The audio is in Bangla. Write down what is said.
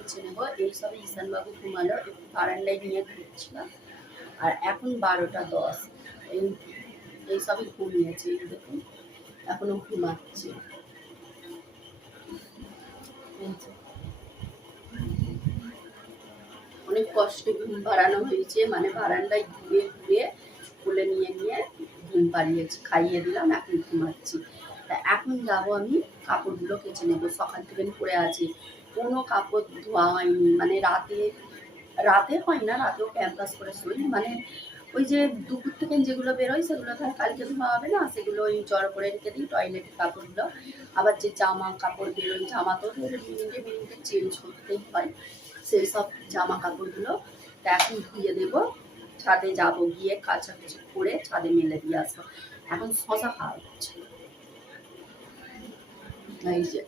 কেচে নেবো। এই সবে ঈশানবাবু ঘুমালো, একটু বারান্দায় নিয়ে ঘুরছিলাম। আর এখন 12টা 10। এই সবই ঘুমিয়েছে, এই দেখুন এখনো ঘুমাচ্ছে। অনেক কষ্টে ঘুম পাড়ানো হয়েছে, মানে বারান্দায় ঘুরে ঘুরে কোলে নিয়ে নিয়ে ঘুম পাড়িয়েছি, খাইয়ে দিলাম, এখন ঘুমাচ্ছি। তা এখন যাব আমি কাপড়গুলো কেচে নেবো। সকাল থেকে পরে আছি, কোনো কাপড় ধোয়া হয়নি। মানে রাতে হয় না, রাতেও ক্যাম্পাস করে শুই, মানে ওই যে দুপুর থেকে যেগুলো বেরোয় সেগুলো ধর কালকে ধোয়া হবে না, সেগুলো ওই জড় করে রেখে দিই টয়লেটের কাপড়গুলো। আবার যে জামা কাপড় বেরোয়, জামা তো মিনিটে মিনিটে চেঞ্জ করতেই হয়, সেই সব জামা কাপড়গুলো এখন ধুয়ে দেবো। ছাদে যাব, গিয়ে কাচাকুচি করে ছাদে মেলে দিয়ে আসবো। এখন শশা খাওয়া হচ্ছে, এই যে